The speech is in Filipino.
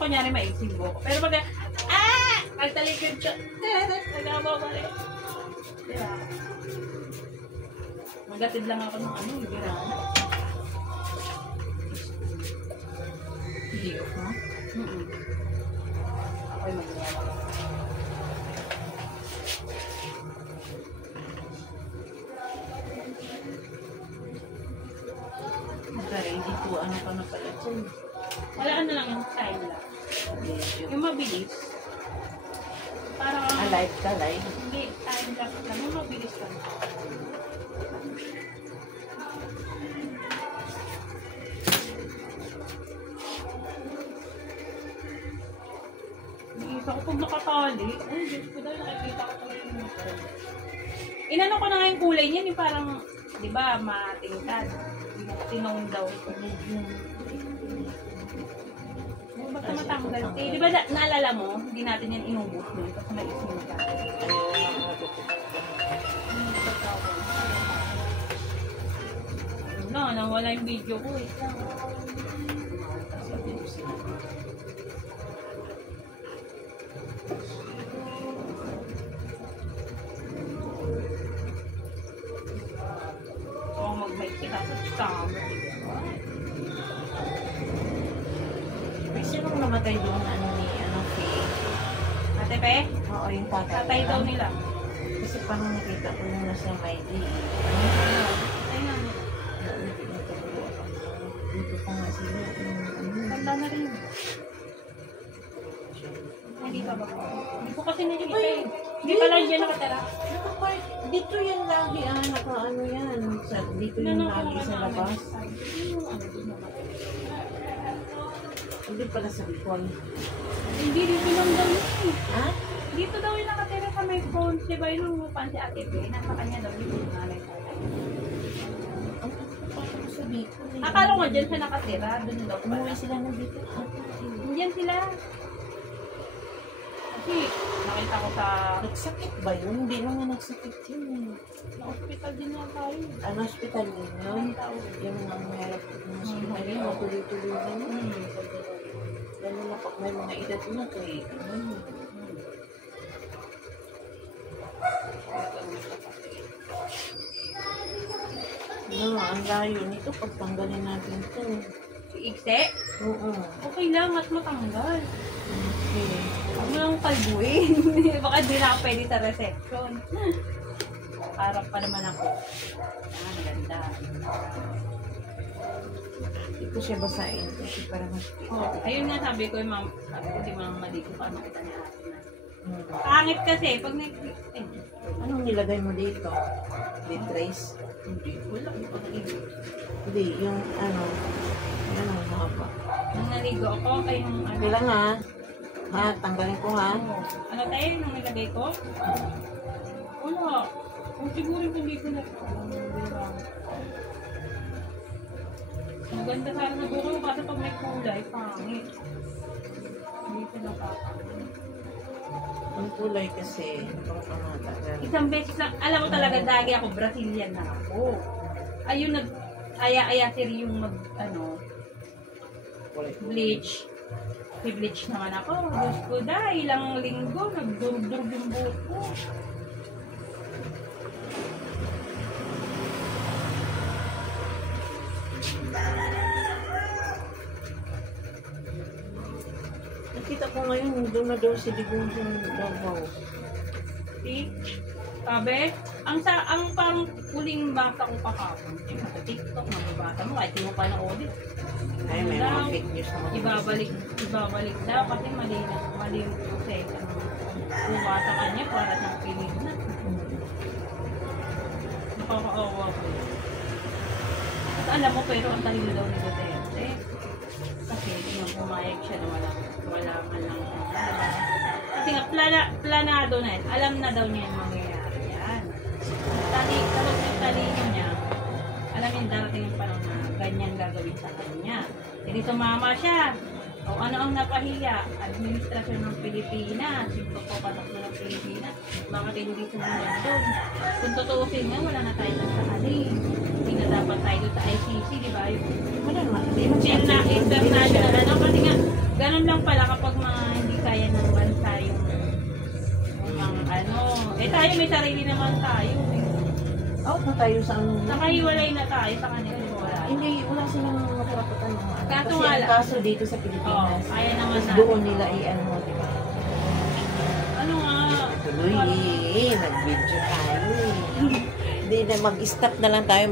kunyari maiksing buhok. Pero pag, magtalikod siya. Nagkababalik. Diba? Magatid lang ako ng ano, ibirana. Hindi ko, ha? Ako'y magagawa. Hindi po ano pa na pala ito. Wala ano lang yung style lang. Yung mabilis. Parang... Alive ka, live? Hindi, time lapse lang. Yung mabilis lang. Nakita ko pag nakatali. Ay, Diyos ko dahil nakikita ko pag yung inano ko na nga yung kulay niya, yung parang, di ba, matingkad. Tinong daw. Ba't ka matanggal? Eh, di ba naalala mo, hindi natin yan inubos mo kasi may isin ka. No, nawala yung video ko eh. Oo, mag-make kita sa camera. Sinong namatay doon, ano ni, Faye? Ate Pe? Oo, yung tatay. Tatay daw nila. Kasi parang nakita ko yung nasa Maidi. Ay nga. Dito pa nga sila. Tanda na rin. Hindi pa ba? Hindi ko kasi nakikita eh. Hindi pala dyan nakatara. Dito yan lagi, naka-ano yan. Dito yung lagi sa labas. Hindi pala sa Bicol. Hindi rin pinanggal yun eh. Ha? Dito daw yung nakatira sa may phone. Diba yung umupan si Ate Pe? Nasa kanya daw yung nanay ko. Sa Bicol. Akala ko dyan siya nakatira. Doon daw. Umuwi sila na dito. Diyan sila. Kasi nakita ko sa... Nagsakit ba yun? Hindi naman nagsakit yun. Na-hospital din na tayo. Hospital din yun? Yung nangyarap ng hospital yun. Matuloy-tuloy na yun. Lalo na pag may mga edad na kay ang layo nito pag tanggalin natin ito. Ikse? Oo. Okay lang at matanggal. Okay. Huwag mo lang kalbuin. Baka di na ako pwede sa reception. Harap pa naman ako. Maganda. Hindi ko siya basahin kasi parang Ayun nga sabi ko yung sabi ko di mo lang mali ko paano kita ni ate na. Pangit kasi pag anong nilagay mo dito? Litrace? Hindi. Wala. Hindi, yung haba. Nung naligo ako ay yung Kailan nga? Ha? Tanggalin ko ha? Ano tayo nung nilagay ko? Wala. Kung siguro hindi ko na. Maganda sana na buko kasi pag may kulay, pangit. Hindi ko nakakawin. Ang kulay kasi, baka matagal. Isang beses lang, alam mo talaga dagi ako, Brazilian na ako. Ayun, aya-aya sir yung bleach. I-bleach naman ako. Diyos ko dahil ilang linggo, nagdurog-durog yung buhok ko. Nakita ko ngayon, doon na daw si Digong sa Davao. See? Sabi, ang parang huling basa ko kahapon. Sa TikTok, mababasa mo, kahit di mo pa na-audit. Ay, may mga fake news naman. Ibabalik daw kasi mali yung process. Kuha sa kanya para ng pinig na. Nakakaawa ko. At alam mo, pero ang talino daw ni Duterte. Kasi yung pumayag siya na wala man lang. Kasi nga, planado na yan. Alam na daw niya yung mangyayari yan. Tapos yung talino niya, alam yung darating yung panahon na ganyan gagawin sa kanya. Hindi sumama siya. O ano ang napahiya? Administrasyon ng Pilipinas. Yung pagpapatakbo ng Pilipinas. Bakit hindi sumunod doon? Kung tutuusin nga, wala na tayo sa kanil. Hindi na dapat tayo sa ICC, di ba? Wala naman. International, kasi nga, Ganun lang pala kapag mga hindi kaya ng bansa yung mga ano. Eh tayo may sarili naman tayo. Out na tayo sa ano. Nakahiwalay na tayo sa kanila. Di ba wala? Hindi, wala silang karapatan ng ano. Kaso Kasi nga ang lang. kaso dito sa Pilipinas, kaya naman mas natin. doon nila i-ano, di ba? Ano nga? Tuloy, nag-video tayo. Hindi na mag-stop na lang tayo.